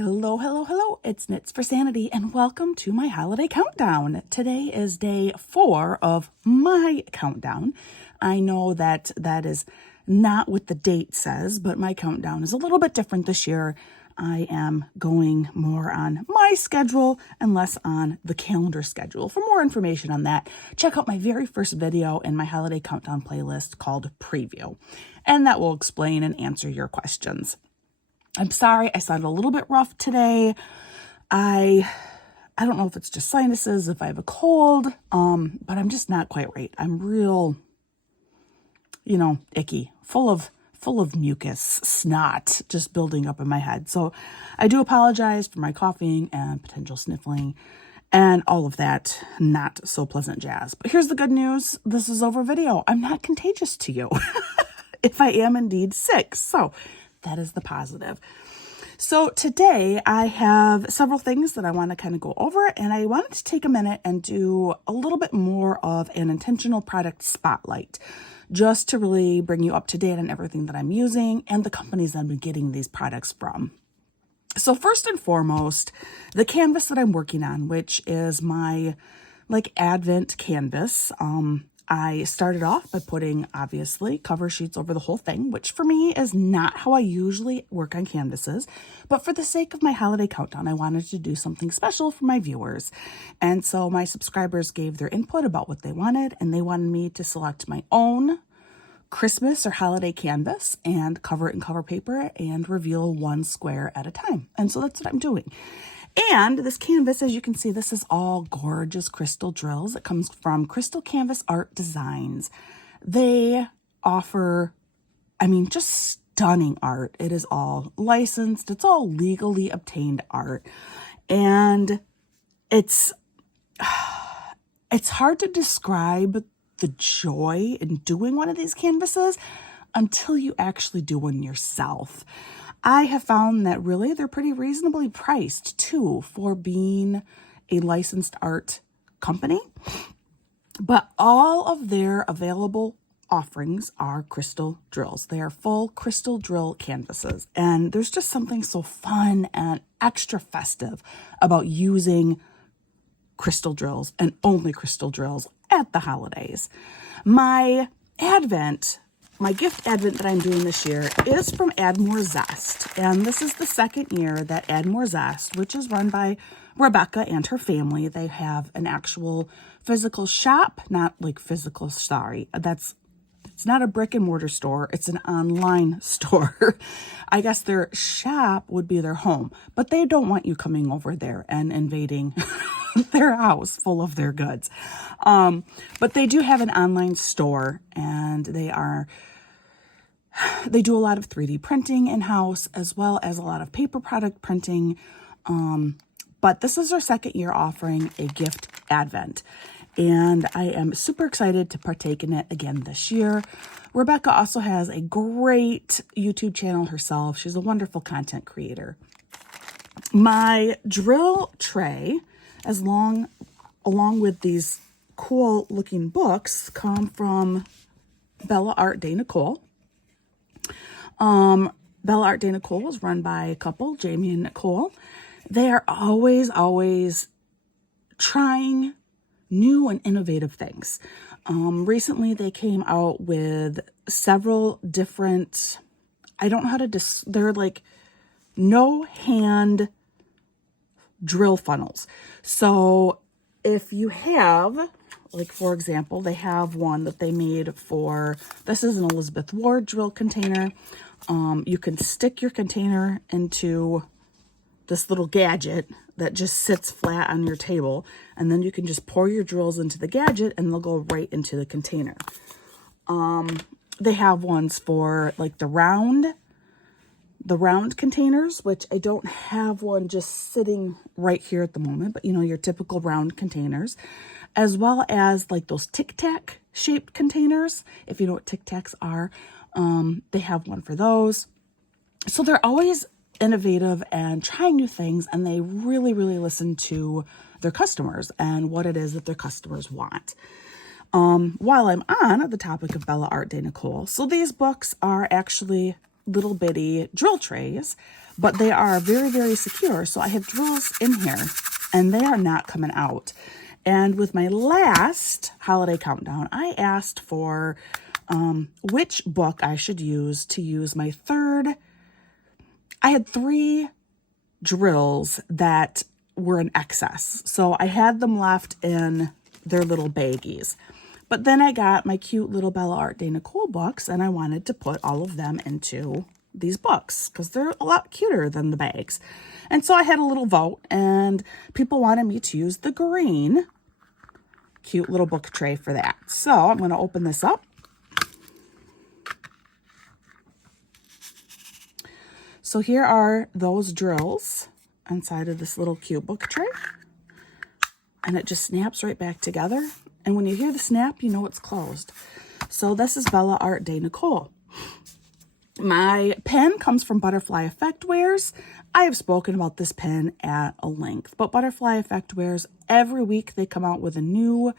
Hello, hello, hello. It's Knits for Sanity and welcome to my holiday countdown. Today is day 4 of my countdown. I know that is not what the date says, but my countdown is a little bit different this year. I am going more on my schedule and less on the calendar schedule. For more information on that, check out my very first video in my holiday countdown playlist called Preview, and that will explain and answer your questions. I'm sorry, I sound a little bit rough today. I don't know if it's just sinuses, if I have a cold, but I'm just not quite right. I'm real, icky, full of mucus, snot, just building up in my head. So I do apologize for my coughing and potential sniffling and all of that not so pleasant jazz. But here's the good news. This is over video. I'm not contagious to you if I am indeed sick. So that is the positive. So today I have several things that I want to kind of go over, and I wanted to take a minute and do a little bit more of an intentional product spotlight, just to really bring you up to date on everything that I'm using and the companies I've been getting these products from. So first and foremost, the canvas that I'm working on, which is my Advent canvas. I started off by putting, obviously, cover sheets over the whole thing, which for me is not how I usually work on canvases. But for the sake of my holiday countdown, I wanted to do something special for my viewers. And so my subscribers gave their input about what they wanted, and they wanted me to select my own Christmas or holiday canvas and cover it in cover paper and reveal one square at a time. And so that's what I'm doing. And this canvas, as you can see, this is all gorgeous crystal drills. It comes from Crystal Canvas Art Designs. They offer, just stunning art. It is all licensed. It's all legally obtained art. And it's hard to describe the joy in doing one of these canvases until you actually do one yourself. I have found that really they're pretty reasonably priced too for being a licensed art company. But all of their available offerings are crystal drills. They are full crystal drill canvases. And there's just something so fun and extra festive about using crystal drills and only crystal drills at the holidays. My gift advent that I'm doing this year is from Add More Zest. And this is the second year that Add More Zest, which is run by Rebecca and her family. They have an actual physical shop, it's not a brick and mortar store. It's an online store. I guess their shop would be their home, but they don't want you coming over there and invading their house full of their goods. But they do have an online store, and they do a lot of 3D printing in-house as well as a lot of paper product printing. But this is their second year offering a gift advent, and I am super excited to partake in it again this year. Rebecca also has a great YouTube channel herself. She's a wonderful content creator. My drill tray, along with these cool looking books, come from Bella Art de Nicole. Bella Art de Nicole is run by a couple, Jamie and Nicole. They are always trying new and innovative things. Recently they came out with several different, I don't know how to, they're like no hand drill funnels. So if you have, for example, they have one that they made for, this is an Elizabeth Ward drill container. You can stick your container into this little gadget that just sits flat on your table, and then you can just pour your drills into the gadget and they'll go right into the container. They have ones for the round containers, which I don't have one just sitting right here at the moment, but your typical round containers, as well as those Tic Tac shaped containers. If you know what Tic Tacs are, they have one for those. So they're always innovative and trying new things, and they really, really listen to their customers and what it is that their customers want. While I'm on the topic of Bella Art de Nicole, so these books are actually little bitty drill trays, but they are very, very secure. So I have drills in here and they are not coming out. And with my last holiday countdown, I asked for which book I should use to use my third. I had 3 drills that were in excess. So I had them left in their little baggies. But then I got my cute little Bella Art de Nicole books and I wanted to put all of them into these books because they're a lot cuter than the bags. And so I had a little vote and people wanted me to use the green cute little book tray for that. So I'm going to open this up. So here are those drills inside of this little cute book tray. And it just snaps right back together. And when you hear the snap, you know it's closed. So this is Bella Art de Nicole. My pen comes from Butterfly Effect Wares. I have spoken about this pen at a length, but Butterfly Effect Wares, every week they come out with a new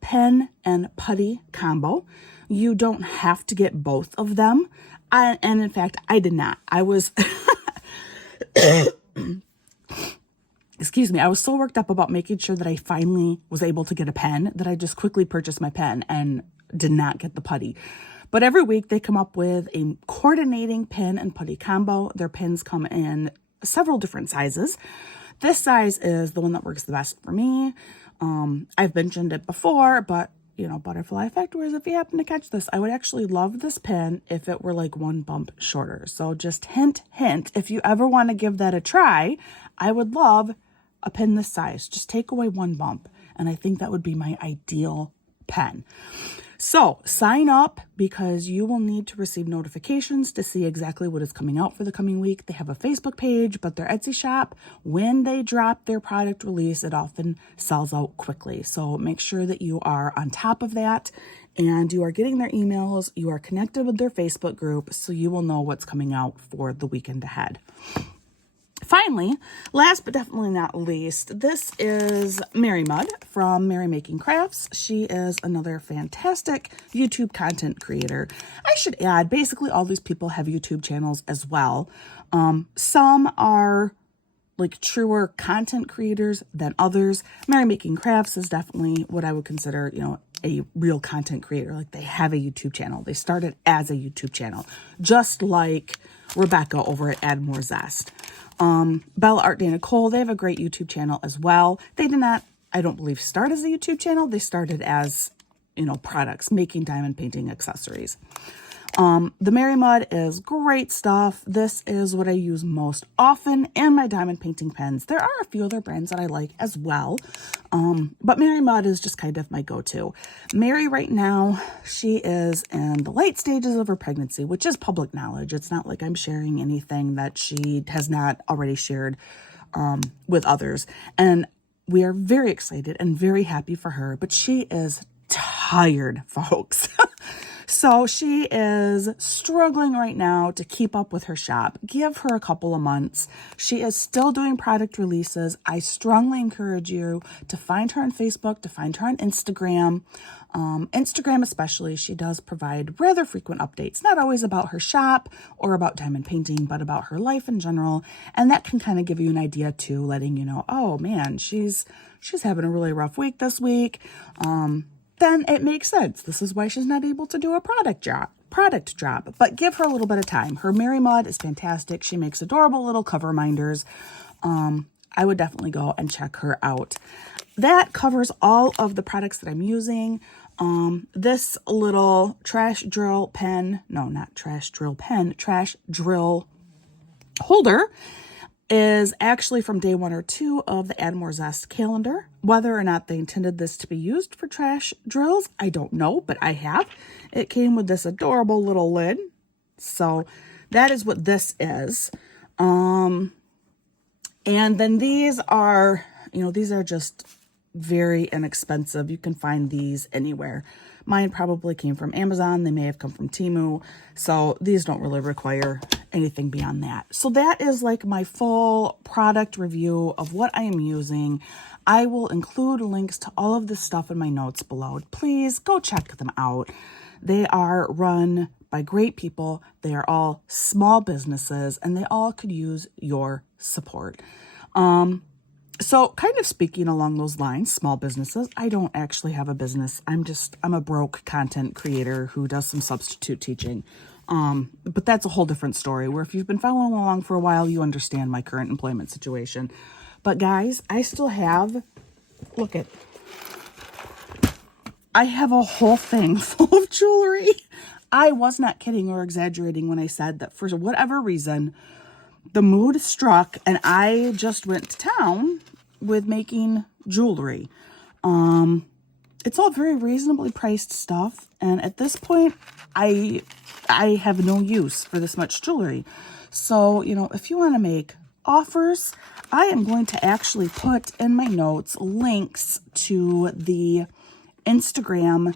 pen and putty combo. You don't have to get both of them. And in fact, I did not. I was, excuse me, I was so worked up about making sure that I finally was able to get a pen that I just quickly purchased my pen and did not get the putty. But every week they come up with a coordinating pen and putty combo. Their pens come in several different sizes. This size is the one that works the best for me. I've mentioned it before, but you know, Butterfly Effect Wares, if you happen to catch this, I would actually love this pen if it were like 1 bump shorter. So just hint, hint, if you ever want to give that a try, I would love a pen this size. Just take away 1 bump. And I think that would be my ideal pen. So sign up because you will need to receive notifications to see exactly what is coming out for the coming week. They have a Facebook page, but their Etsy shop, when they drop their product release, it often sells out quickly. So make sure that you are on top of that and you are getting their emails. You are connected with their Facebook group so you will know what's coming out for the weekend ahead. Finally, last but definitely not least, this is Mary Mudd from Mary Making Crafts. She is another fantastic YouTube content creator. I should add, basically all these people have YouTube channels as well. Some are like truer content creators than others. Mary Making Crafts is definitely what I would consider, you know, a real content creator. Like they have a YouTube channel. They started as a YouTube channel, just like Rebecca over at Add More Zest. Bella Art de Nicole, they have a great YouTube channel as well. They did not, I don't believe, start as a YouTube channel. They started as, you know, products, making diamond painting accessories. The Mary Mudd is great stuff. This is what I use most often in my diamond painting pens. There are a few other brands that I like as well. But Mary Mudd is just kind of my go-to. Mary right now, she is in the late stages of her pregnancy, which is public knowledge. It's not like I'm sharing anything that she has not already shared with others. And we are very excited and very happy for her, but she is tired, folks. So she is struggling right now to keep up with her shop. Give her a couple of months. She is still doing product releases. I strongly encourage you to find her on Facebook, to find her on Instagram. Instagram especially, she does provide rather frequent updates, not always about her shop or about diamond painting, but about her life in general. And that can kind of give you an idea too, letting you know, oh man, she's having a really rough week this week. Then it makes sense. This is why she's not able to do a product drop. But give her a little bit of time. Her Mary Mudd is fantastic. She makes adorable little cover minders. I would definitely go and check her out. That covers all of the products that I'm using. This little trash drill holder is actually from day 1 or 2 of the Add More Zest calendar. Whether or not they intended this to be used for trash drills, I don't know, but I have. It came with this adorable little lid. So that is what this is. And then these are, you know, these are just very inexpensive. You can find these anywhere. Mine probably came from Amazon. They may have come from Temu. So these don't really require anything beyond that. So that is like my full product review of what I am using. I will include links to all of this stuff in my notes below. Please go check them out. They are run by great people. They are all small businesses and they all could use your support. So kind of speaking along those lines, small businesses, I don't actually have a business. I'm a broke content creator who does some substitute teaching. But that's a whole different story, where if you've been following along for a while, you understand my current employment situation. But guys, I still have, I have a whole thing full of jewelry. I was not kidding or exaggerating when I said that for whatever reason, the mood struck and I just went to town with making jewelry. It's all very reasonably priced stuff. And at this point, I have no use for this much jewelry. So, if you want to make offers, I am going to actually put in my notes links to the Instagram.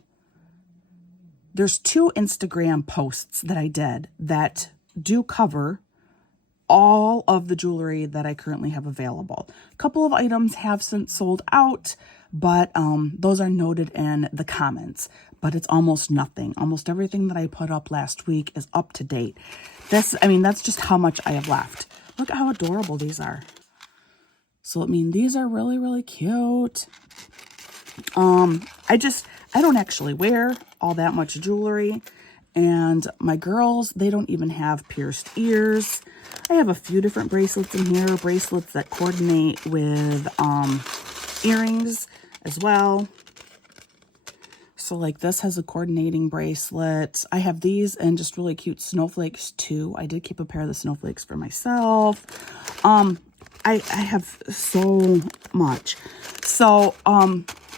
There's 2 Instagram posts that I did that do cover all of the jewelry that I currently have available. A couple of items have since sold out, but those are noted in the comments. But it's almost nothing. Almost everything that I put up last week is up to date. That's just how much I have left. Look at how adorable these are. So, these are really, really cute. I don't actually wear all that much jewelry. And my girls, they don't even have pierced ears. I have a few different bracelets in here, bracelets that coordinate with earrings as well. So like this has a coordinating bracelet. I have these and just really cute snowflakes too. I did keep a pair of the snowflakes for myself. I have so much. So,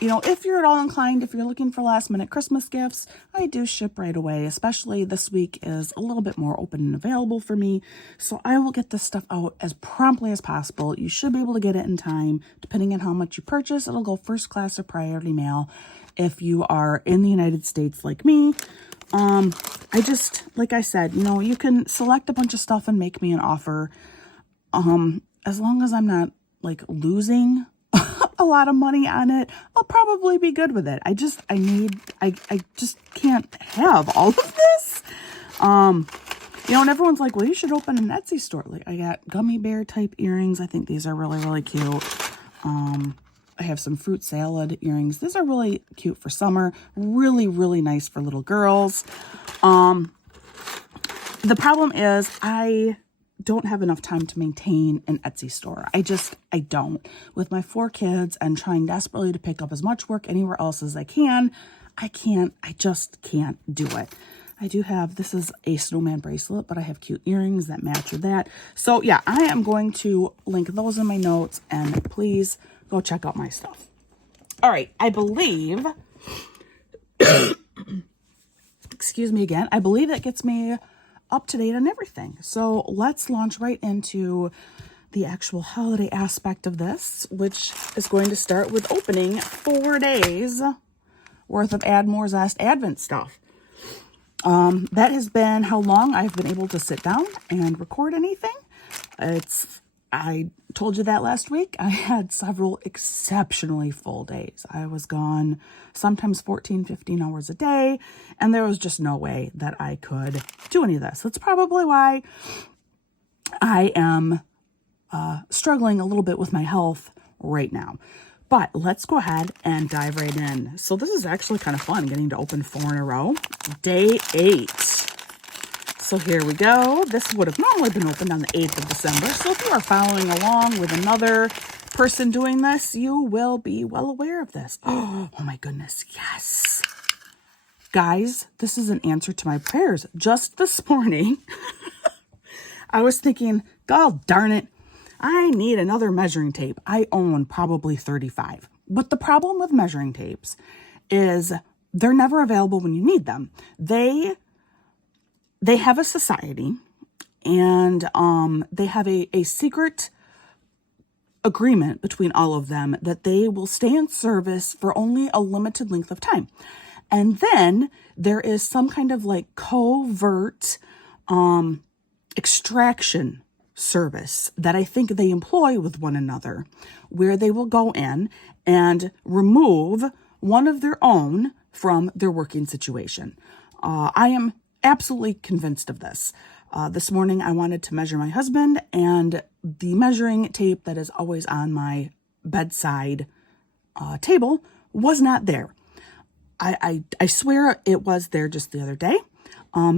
if you're at all inclined, if you're looking for last minute Christmas gifts, I do ship right away, especially this week is a little bit more open and available for me. So I will get this stuff out as promptly as possible. You should be able to get it in time. Depending on how much you purchase, it'll go first class or priority mail. If you are in the United States like me, like I said, you can select a bunch of stuff and make me an offer. As long as I'm not losing a lot of money on it, I'll probably be good with it. I just can't have all of this. And everyone's like, well, you should open an Etsy store. I got gummy bear type earrings. I think these are really, really cute. I have some fruit salad earrings. These are really cute for summer. Really, really nice for little girls. The problem is I don't have enough time to maintain an Etsy store. I don't. With my 4 kids and trying desperately to pick up as much work anywhere else as I just can't do it. I do have, this is a snowman bracelet, but I have cute earrings that match with that. So yeah, I am going to link those in my notes and please go check out my stuff. All right, I believe, excuse me again, I believe that gets me up to date on everything. So let's launch right into the actual holiday aspect of this, which is going to start with opening 4 days worth of Add More Zest Advent stuff. That has been how long I've been able to sit down and record anything. I told you that last week. I had several exceptionally full days. I was gone sometimes 14, 15 hours a day, and there was just no way that I could do any of this. That's probably why I am struggling a little bit with my health right now. But let's go ahead and dive right in. So this is actually kind of fun, getting to open 4 in a row. Day 8. So here we go. This would have normally been opened on the 8th of December. So if you are following along with another person doing this, you will be well aware of this. Oh my goodness, yes. Guys, this is an answer to my prayers. Just this morning, I was thinking, God darn it, I need another measuring tape. I own probably 35. But the problem with measuring tapes is they're never available when you need them. They have a society, and they have a secret agreement between all of them that they will stay in service for only a limited length of time. And then there is some kind of covert extraction service that I think they employ with one another, where they will go in and remove one of their own from their working situation. I am absolutely convinced of this. This morning I wanted to measure my husband, and the measuring tape that is always on my bedside table was not there. I swear it was there just the other day.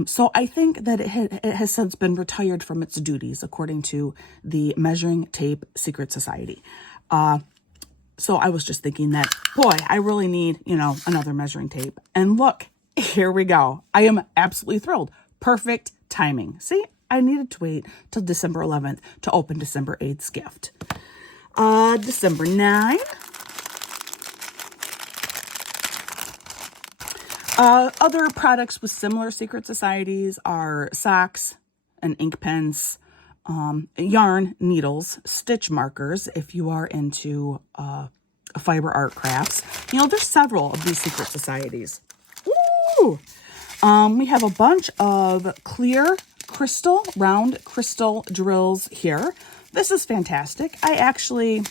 So I think that it has since been retired from its duties, according to the Measuring Tape Secret Society. So I was just thinking that, boy, I really need, another measuring tape. And look, here we go. I am absolutely thrilled. Perfect timing. See, I needed to wait till December 11th to open December 8th's gift. December 9. Other products with similar secret societies are socks and ink pens, yarn, needles, stitch markers, if you are into fiber art crafts. There's several of these secret societies. Ooh! We have a bunch of clear crystal, round crystal drills here. This is fantastic. I actually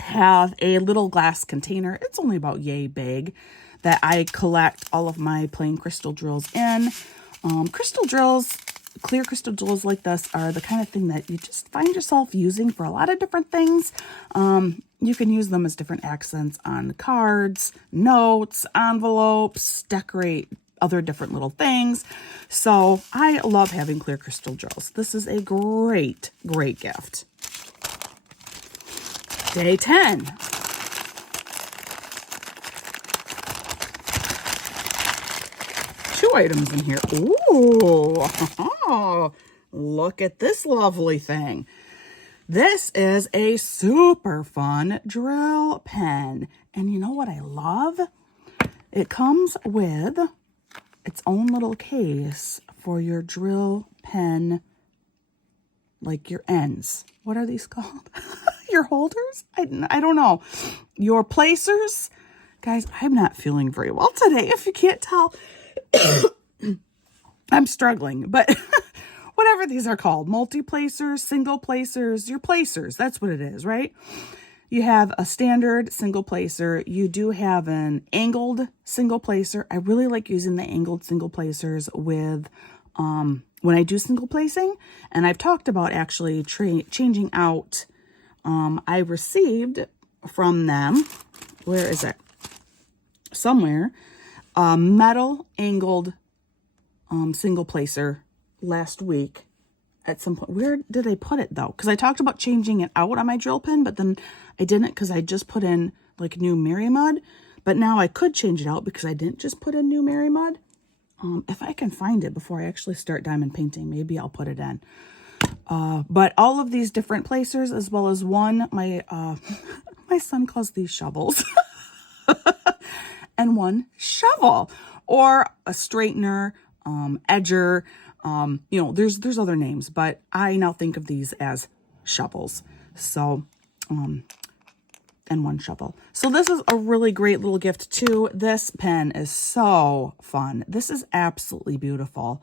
have a little glass container. It's only about yay big, that I collect all of my plain crystal drills in. Crystal drills, clear crystal drills like this are the kind of thing that you just find yourself using for a lot of different things. You can use them as different accents on cards, notes, envelopes, decorate other different little things. So I love having clear crystal drills. This is a great, great gift. Day 10. Two items in here. Ooh, look at this lovely thing. This is a super fun drill pen. And you know what I love? It comes with its own little case for your drill pen, like your ends. What are these called? Your holders? I don't know. Your placers? Guys, I'm not feeling very well today, if you can't tell. I'm struggling, but whatever these are called, multi-placers, single placers, your placers, that's what it is, right? You have a standard single placer. You do have an angled single placer. I really like using the angled single placers with, when I do single placing, and I've talked about actually changing out, I received from them, where is it? Somewhere, metal angled single placer last week at some point. Where did I put it though? Because I talked about changing it out on my drill pen, but then I didn't, because I just put in like new Mary Mud. But now I could change it out because I didn't just put in new Mary Mud. If I can find it before I actually start diamond painting, maybe I'll put it in. But all of these different placers, as well as one, my son calls these shovels. And one shovel, or a straightener, edger, there's other names, but I now think of these as shovels. So, and one shovel. So this is a really great little gift too. This pen is so fun. This is absolutely beautiful.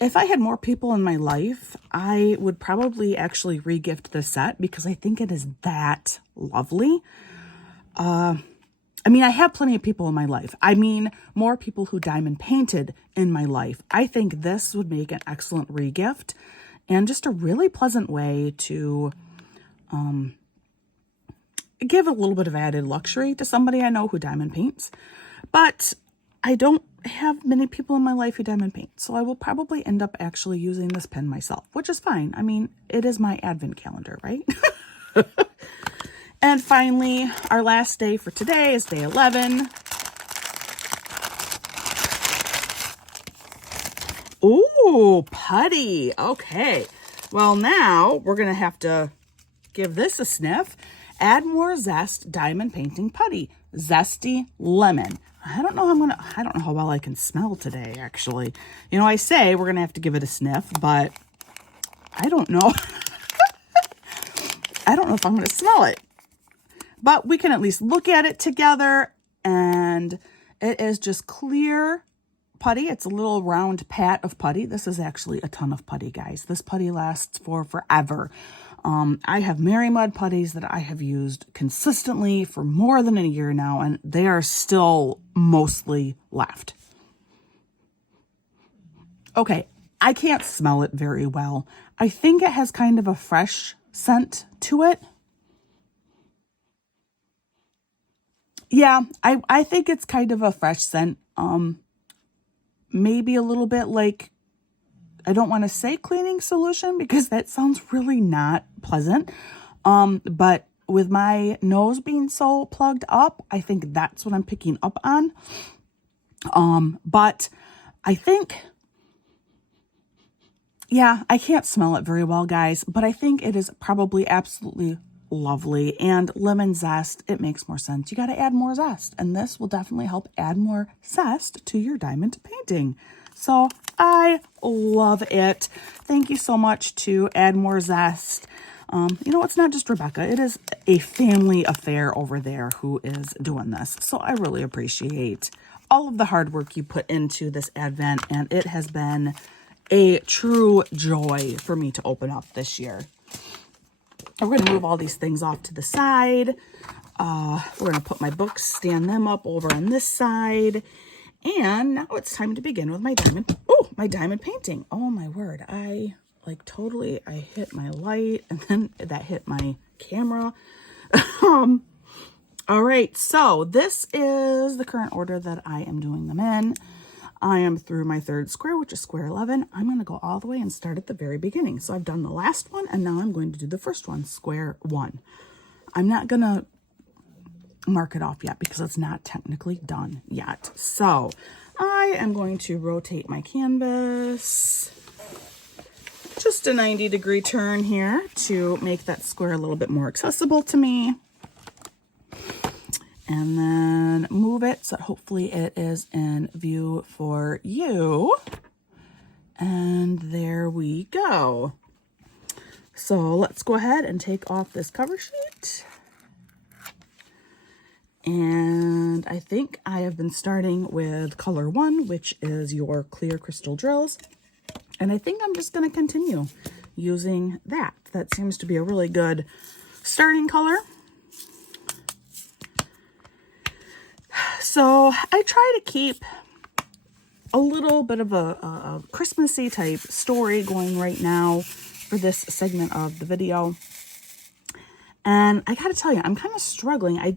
If I had more people in my life, I would probably actually re-gift this set because I think it is that lovely. I have plenty of people in my life. More people who diamond painted in my life. I think this would make an excellent re-gift and just a really pleasant way to give a little bit of added luxury to somebody I know who diamond paints. But I don't have many people in my life who diamond paint, so I will probably end up actually using this pen myself, which is fine. It is my advent calendar, right? And finally, our last day for today is day 11. Ooh, putty. Okay. Well, now we're going to have to give this a sniff. Add more zest diamond painting putty. Zesty lemon. I don't know how well I can smell today, actually. I say we're going to have to give it a sniff, but I don't know. I don't know if I'm going to smell it. But we can at least look at it together, and it is just clear putty. It's a little round pat of putty. This is actually a ton of putty, guys. This putty lasts for forever. I have Mary Mud putties that I have used consistently for more than a year now, and they are still mostly left. Okay, I can't smell it very well. I think it has kind of a fresh scent to it. Yeah, I think it's kind of a fresh scent. Maybe a little bit like, I don't want to say cleaning solution because that sounds really not pleasant. But with my nose being so plugged up, I think that's what I'm picking up on. But I think, yeah, I can't smell it very well, guys, but I think it is probably absolutely lovely. And lemon zest, it makes more sense. You got to add more zest, and this will definitely help add more zest to your diamond painting. So I love it. Thank you so much to Add More Zest. You know, it's not just Rebecca. It is a family affair over there who is doing this. So I really appreciate all of the hard work you put into this Advent, and it has been a true joy for me to open up this year. We're going to move all these things off to the side. We're going to put my books, stand them up over on this side. And now it's time to begin with my diamond painting. Oh my word. I hit my light and then that hit my camera. All right. So this is the current order that I am doing them in. I am through my third square, which is square 11. I'm going to go all the way and start at the very beginning. So I've done the last one and now I'm going to do the first one, square 1. I'm not going to mark it off yet because it's not technically done yet. So I am going to rotate my canvas just a 90-degree turn here to make that square a little bit more accessible to me, and then move it so hopefully it is in view for you. And there we go. So let's go ahead and take off this cover sheet. And I think I have been starting with color 1, which is your clear crystal drills. And I think I'm just going to continue using that. That seems to be a really good starting color. So I try to keep a little bit of a Christmassy type story going right now for this segment of the video. And I got to tell you, I'm kind of struggling. I've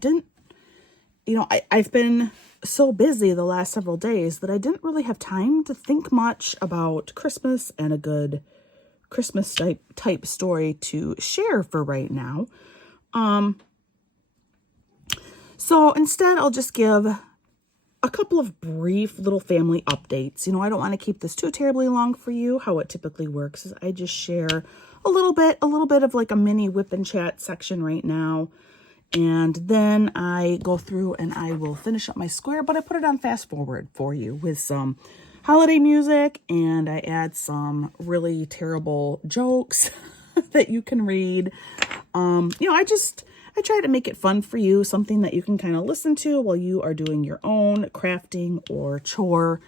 been so busy the last several days that I didn't really have time to think much about Christmas and a good Christmas type story to share for right now. So instead, I'll just give a couple of brief little family updates. You know, I don't want to keep this too terribly long for you. How it typically works is I just share a little bit of like a mini whip and chat section right now. And then I go through and I will finish up my square, but I put it on fast forward for you with some holiday music, and I add some really terrible jokes that you can read. I try to make it fun for you, something that you can kind of listen to while you are doing your own crafting or chore.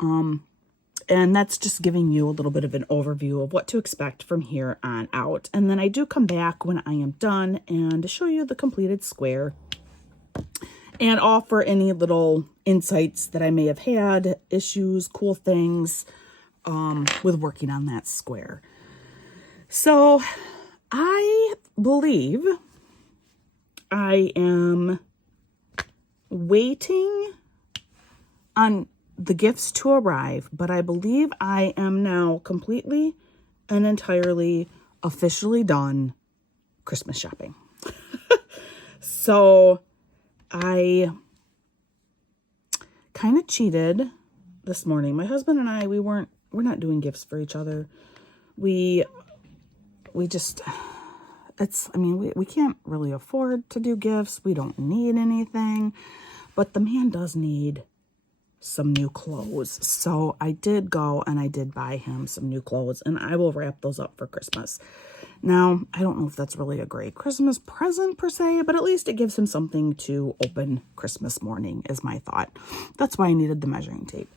And that's just giving you a little bit of an overview of what to expect from here on out. And then I do come back when I am done and show you the completed square and offer any little insights that I may have had, issues, cool things with working on that square. So I believe I am waiting on the gifts to arrive, but I believe I am now completely and entirely officially done Christmas shopping. So I kind of cheated this morning. My husband and I, we're not doing gifts for each other. We can't really afford to do gifts. We don't need anything, but the man does need some new clothes. So I did go and I did buy him some new clothes, and I will wrap those up for Christmas. Now, I don't know if that's really a great Christmas present per se, but at least it gives him something to open Christmas morning is my thought. That's why I needed the measuring tape.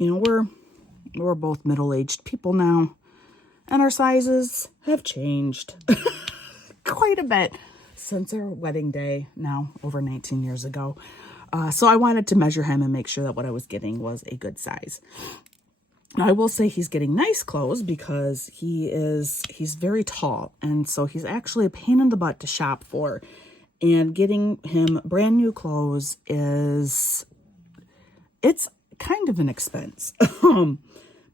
We're both middle-aged people now, and our sizes have changed quite a bit since our wedding day, now over 19 years ago. So I wanted to measure him and make sure that what I was getting was a good size. I will say he's getting nice clothes because he's very tall. And so he's actually a pain in the butt to shop for. And getting him brand new clothes it's kind of an expense.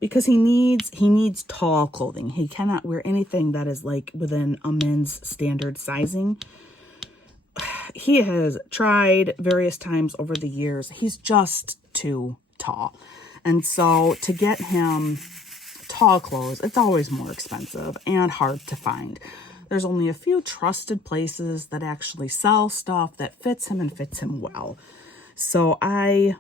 Because he needs tall clothing. He cannot wear anything that is like within a men's standard sizing. He has tried various times over the years. He's just too tall. And so to get him tall clothes, it's always more expensive and hard to find. There's only a few trusted places that actually sell stuff that fits him and fits him well. So I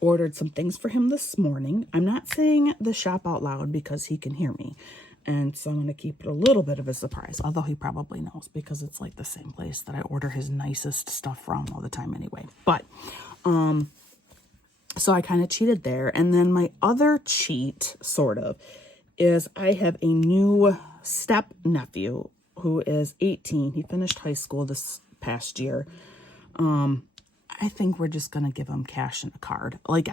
ordered some things for him this morning. I'm not saying the shop out loud because he can hear me. And so I'm going to keep it a little bit of a surprise, although he probably knows because it's like the same place that I order his nicest stuff from all the time anyway. But, so I kind of cheated there. And then my other cheat, sort of, is I have a new step nephew who is 18. He finished high school this past year. I think we're just going to give him cash and a card. Like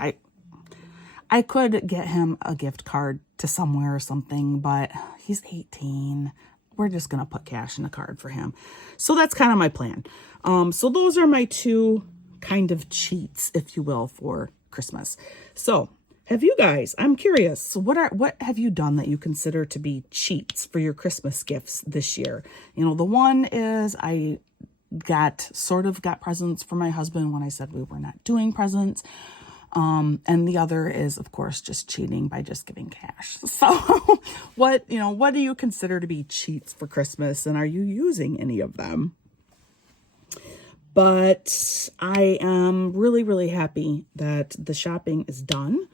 I could get him a gift card to somewhere or something, but he's 18. We're just going to put cash in a card for him. So that's kind of my plan. So those are my two kind of cheats, if you will, for Christmas. So have you guys, I'm curious, what have you done that you consider to be cheats for your Christmas gifts this year? You know, the one is I got presents for my husband when I said we were not doing presents. And the other is, of course, just cheating by just giving cash. So what do you consider to be cheats for Christmas? And are you using any of them? But I am really, really happy that the shopping is done.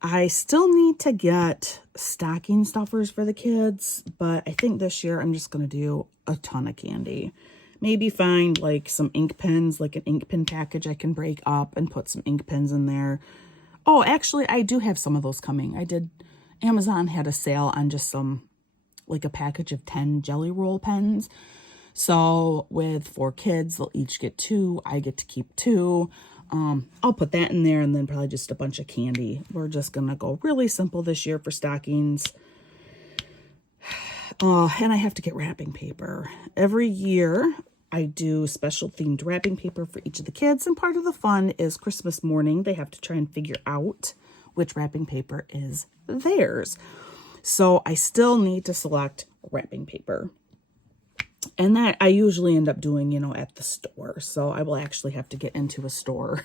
I still need to get stocking stuffers for the kids, but I think this year I'm just going to do a ton of candy. Maybe find like some ink pens, like an ink pen package I can break up and put some ink pens in there. Oh, actually, I do have some of those coming. Amazon had a sale on just like a package of 10 Jelly Roll pens. So with 4 kids, they'll each get 2. I get to keep 2. I'll put that in there and then probably just a bunch of candy. We're just going to go really simple this year for stockings. And I have to get wrapping paper. Every year, I do special themed wrapping paper for each of the kids. And part of the fun is Christmas morning. They have to try and figure out which wrapping paper is theirs. So I still need to select wrapping paper. And that I usually end up doing, at the store. So I will actually have to get into a store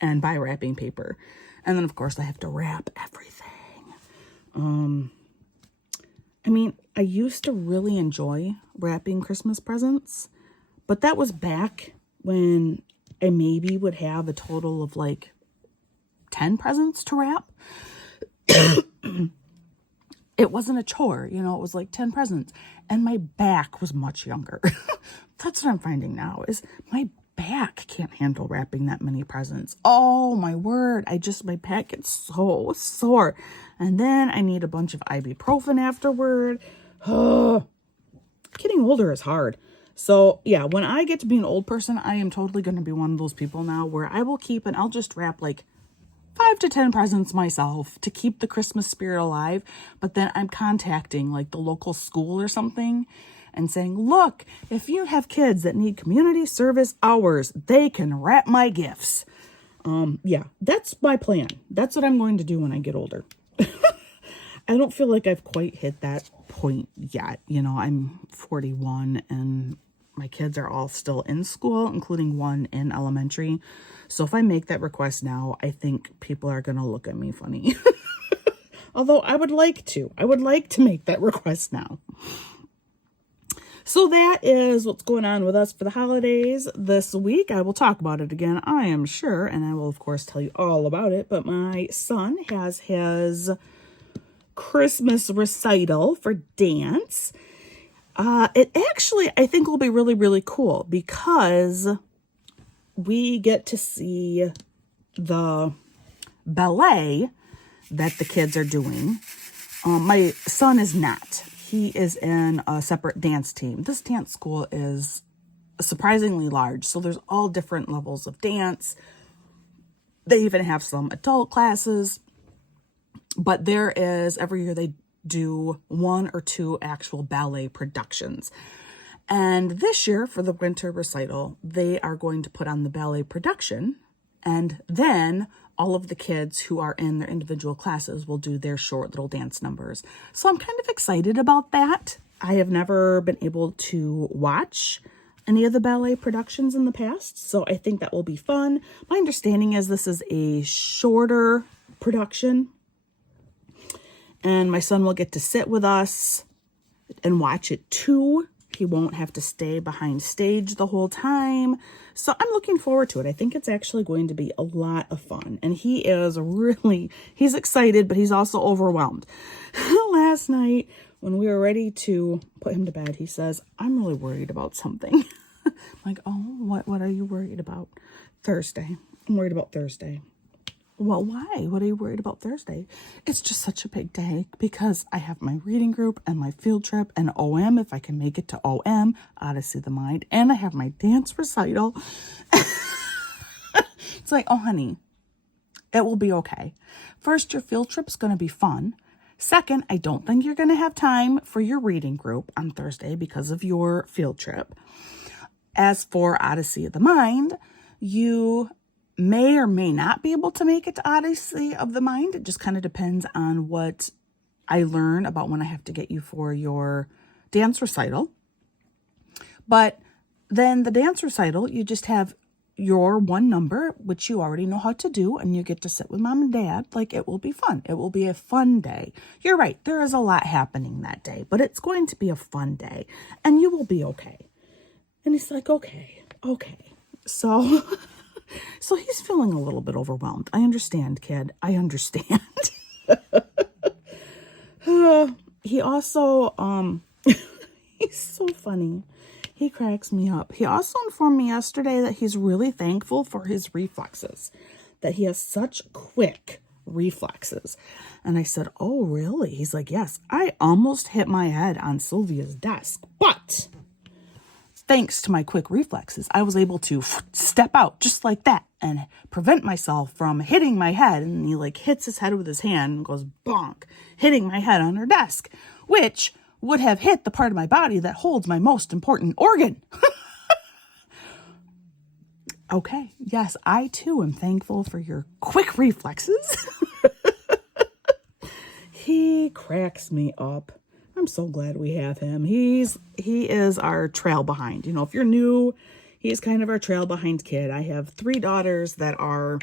and buy wrapping paper. And then, of course, I have to wrap everything. I used to really enjoy wrapping Christmas presents, but that was back when I maybe would have a total of like 10 presents to wrap. It wasn't a chore, it was like 10 presents, and my back was much younger. That's what I'm finding now is my back can't handle wrapping that many presents. Oh my word. My back gets so sore. And then I need a bunch of ibuprofen afterward. Getting older is hard. So yeah, when I get to be an old person, I am totally going to be one of those people now where I will keep and I'll just wrap like 5 to 10 presents myself to keep the Christmas spirit alive. But then I'm contacting like the local school or something and saying, look, if you have kids that need community service hours, they can wrap my gifts. Yeah, that's my plan. That's what I'm going to do when I get older. I don't feel like I've quite hit that point yet. I'm 41 and my kids are all still in school, including one in elementary. So if I make that request now, I think people are going to look at me funny. Although I would like to make that request now. So that is what's going on with us for the holidays this week. I will talk about it again, I am sure, and I will, of course, tell you all about it. But my son has his Christmas recital for dance. It actually, I think, will be really, really cool because we get to see the ballet that the kids are doing. My son is not. He is in a separate dance team. This dance school is surprisingly large, so there's all different levels of dance. They even have some adult classes. But there is, every year they do 1 or 2 actual ballet productions. And this year, for the winter recital, they are going to put on the ballet production, and then all of the kids who are in their individual classes will do their short little dance numbers. So I'm kind of excited about that. I have never been able to watch any of the ballet productions in the past, so I think that will be fun. My understanding is this is a shorter production, and my son will get to sit with us and watch it too. He won't have to stay behind stage the whole time. So I'm looking forward to it. I think it's actually going to be a lot of fun. And he's excited, but he's also overwhelmed. Last night, when we were ready to put him to bed, he says, I'm really worried about something. I'm like, oh, what are you worried about? Thursday. I'm worried about Thursday. Well, why? What are you worried about Thursday? It's just such a big day because I have my reading group and my field trip and OM, if I can make it to OM, Odyssey of the Mind, and I have my dance recital. It's like, oh, honey, it will be okay. First, your field trip's going to be fun. Second, I don't think you're going to have time for your reading group on Thursday because of your field trip. As for Odyssey of the Mind, you may or may not be able to make it to Odyssey of the Mind. It just kind of depends on what I learn about when I have to get you for your dance recital. But then the dance recital, you just have your one number, which you already know how to do, and you get to sit with mom and dad. Like, it will be fun. It will be a fun day. You're right. There is a lot happening that day, but it's going to be a fun day, and you will be okay. And he's like, okay. So... So he's feeling a little bit overwhelmed. I understand, kid. I understand. He also, he's so funny. He cracks me up. He also informed me yesterday that he's really thankful for his reflexes, that he has such quick reflexes. And I said, oh, really? He's like, yes, I almost hit my head on Sylvia's desk, but thanks to my quick reflexes, I was able to step out just like that and prevent myself from hitting my head. And he hits his head with his hand and goes bonk, hitting my head on her desk, which would have hit the part of my body that holds my most important organ. Okay, yes, I too am thankful for your quick reflexes. He cracks me up. I'm so glad we have him. He is our trail behind. If you're new, he's kind of our trail behind kid. I have 3 daughters that are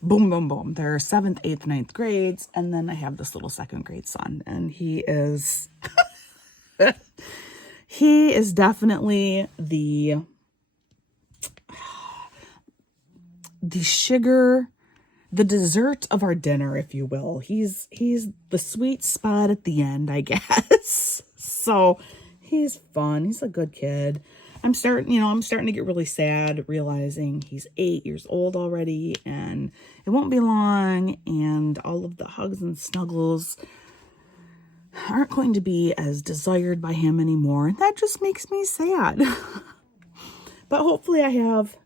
boom, boom, boom. They're 7th, 8th, 9th grades. And then I have this little 2nd grade son. And he is, he is definitely the sugar, the dessert of our dinner, if you will. He's the sweet spot at the end, I guess. So he's fun. He's a good kid. I'm starting to get really sad realizing he's 8 years old already, and it won't be long, and all of the hugs and snuggles aren't going to be as desired by him anymore. And that just makes me sad. But hopefully I have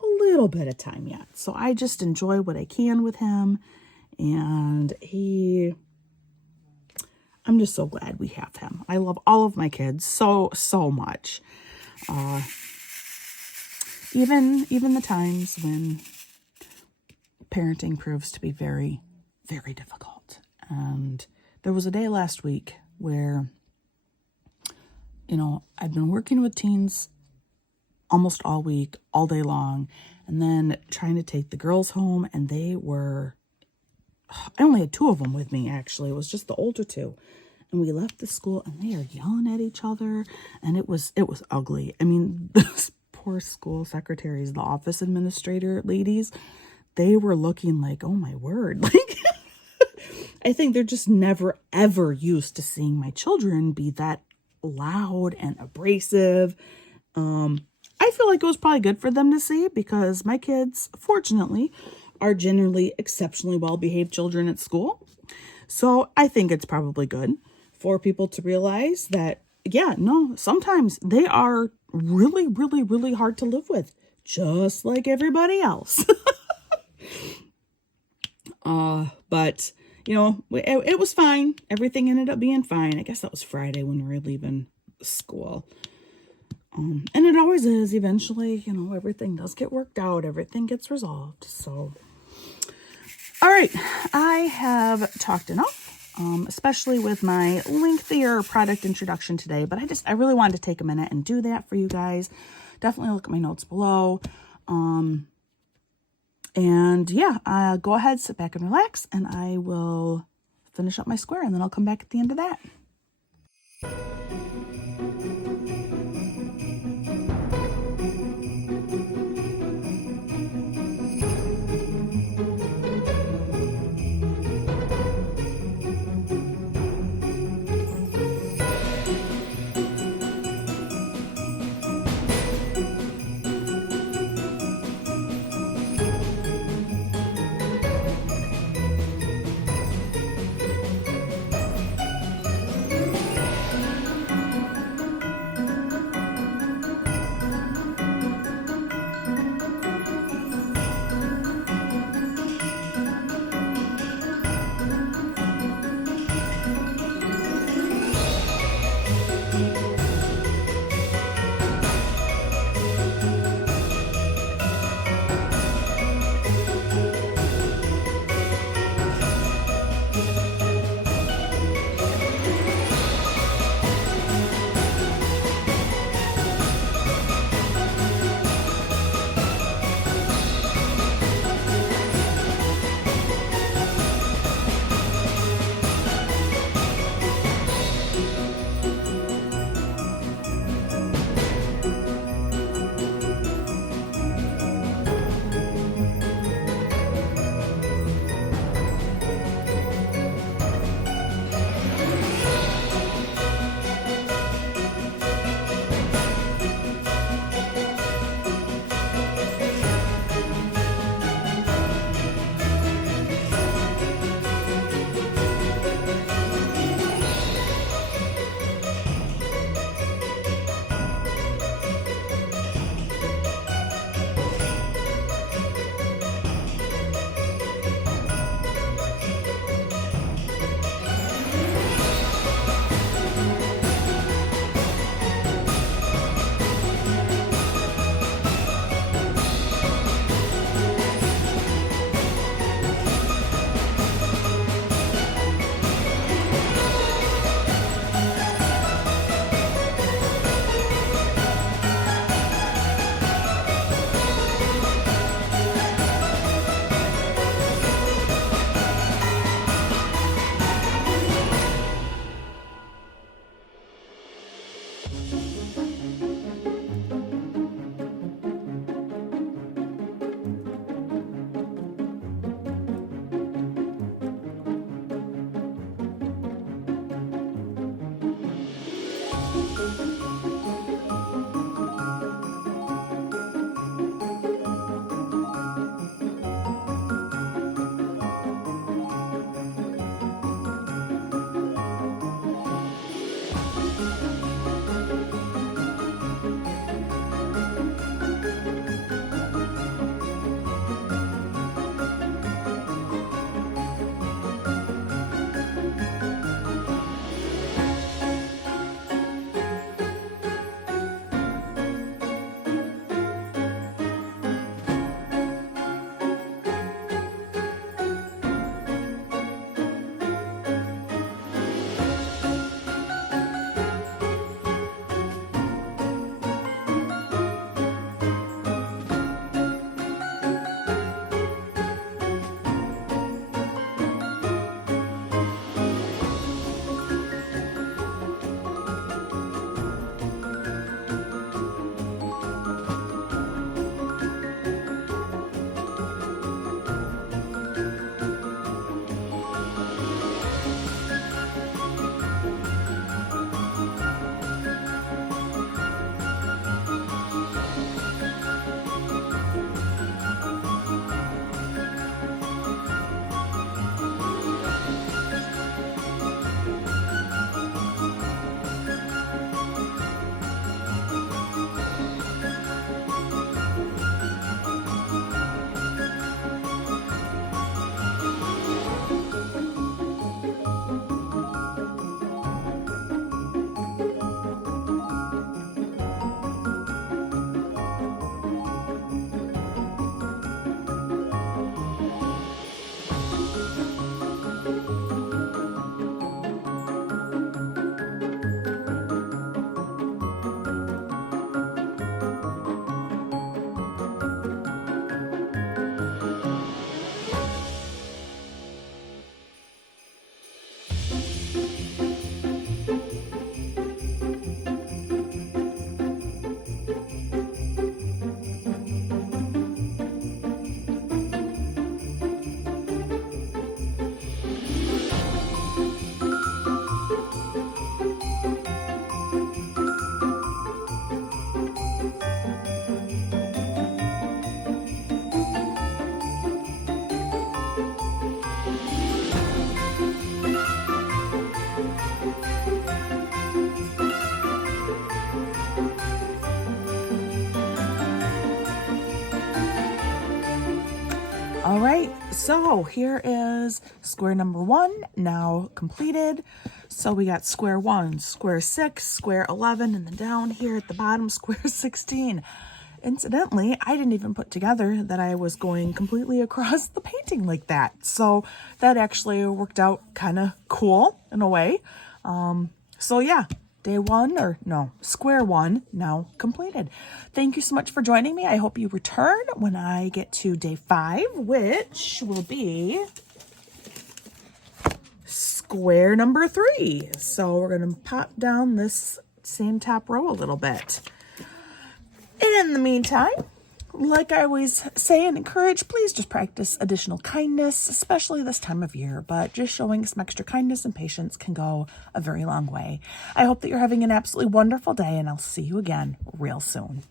a little bit of time yet. So I just enjoy what I can with him. And I'm just so glad we have him. I love all of my kids so much. Even the times when parenting proves to be very, very difficult. And there was a day last week where, I'd been working with teens almost all week, all day long, and then trying to take the girls home, and I only had 2 of them with me, actually. It was just the older 2. And we left the school, and they are yelling at each other, and it was ugly. I mean, those poor school secretaries, the office administrator ladies, they were looking like, oh my word. I think they're just never, ever used to seeing my children be that loud and abrasive. I feel like it was probably good for them to see, because my kids, fortunately, are generally exceptionally well-behaved children at school. So I think it's probably good for people to realize that, sometimes they are really, really, really hard to live with, just like everybody else. But it was fine. Everything ended up being fine. I guess that was Friday when we were leaving school. And it always is. Eventually, everything does get worked out. Everything gets resolved. So, all right. I have talked enough, especially with my lengthier product introduction today. But I really wanted to take a minute and do that for you guys. Definitely look at my notes below. And yeah, go ahead, sit back and relax, and I will finish up my square, and then I'll come back at the end of that. So here is square number 1 now completed. So we got square 1, square 6, square 11, and then down here at the bottom, square 16. Incidentally, I didn't even put together that I was going completely across the painting like that. So that actually worked out kind of cool in a way. So yeah, day 1, or no, square 1 now completed. Thank you so much for joining me. I hope you return when I get to day 5, which will be square number 3. So we're going to pop down this same top row a little bit. And in the meantime, like I always say and encourage, please just practice additional kindness, especially this time of year. But just showing some extra kindness and patience can go a very long way. I hope that you're having an absolutely wonderful day, and I'll see you again real soon.